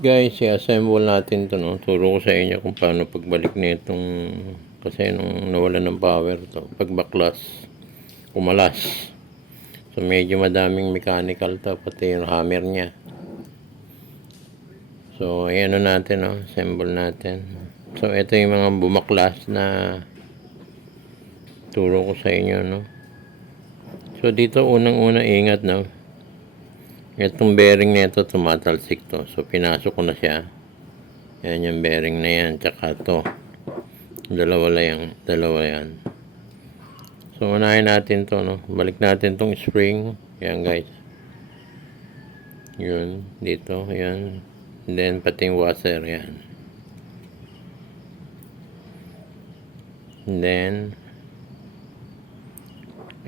Guys, i-assemble natin to, no? Turo ko sa inyo kung paano pagbalik nitong kasi nung nawala ng power to, pagbaklas, kumalas. So medyo madaming mechanical to, pati yung hammer niya. So ayan natin, no? Assemble natin. So ito yung mga bumaklas na turo ko sa inyo, no? So dito unang-una ingat, no? Itong bearing na ito tumatalsik to. So pinasok ko na siya. Yan yung bearing na yan. Tsaka to. Dalawa yan. So unahin natin to, no? Balik natin tong spring. Yan guys. Yun. Dito. Yan. And then pati yung washer. Yan. And then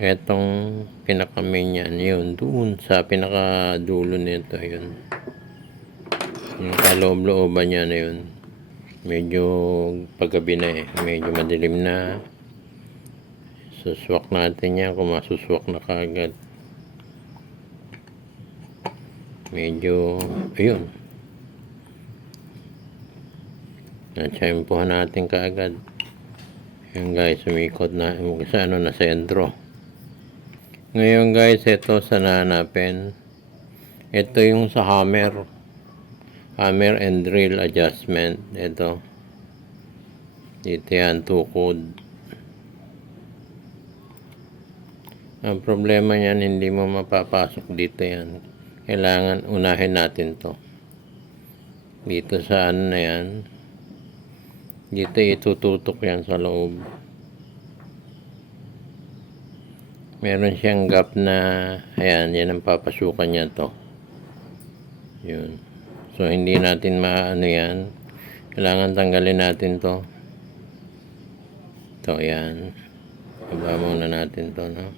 etong pinaka-main yan, yun, doon sa pinaka-dulo nito, yun. Yung kaloob-looban niya na yun. Medyo paggabi na medyo madilim na. Suswak natin yan kung masuswak na kagad. Medyo, ayun. Natsyempohan natin kagad. Yan guys, umikot na sa na sentro. Ngayon guys, ito sa nahanapin. Ito yung sa hammer and drill adjustment. Ito. Dito yan, tukod. Ang problema niyan, hindi mo mapapasok dito yan. Kailangan unahin natin to. Dito sa ano na yan. Dito itututok yan sa loob. Meron siyang gap na, ayan, yan ang papasukan niya to. Yun. So, hindi natin maano yan. Kailangan tanggalin natin to. Ito, yan. Baba muna natin to, no?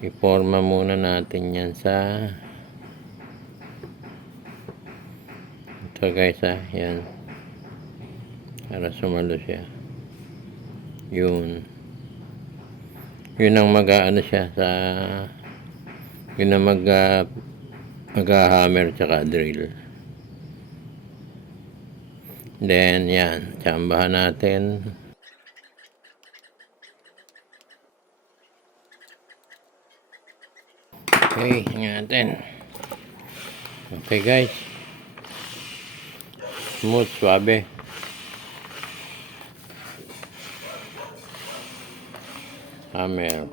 I-forma muna natin yan sa ito guys, yan. Para sumalo siya. Yun. Yun ang mag-ano siya sa yun ang mag-hammer tsaka drill. Then yan, tsambahan natin. Okay, natin. Okay guys, smooth, suabe. Hammer.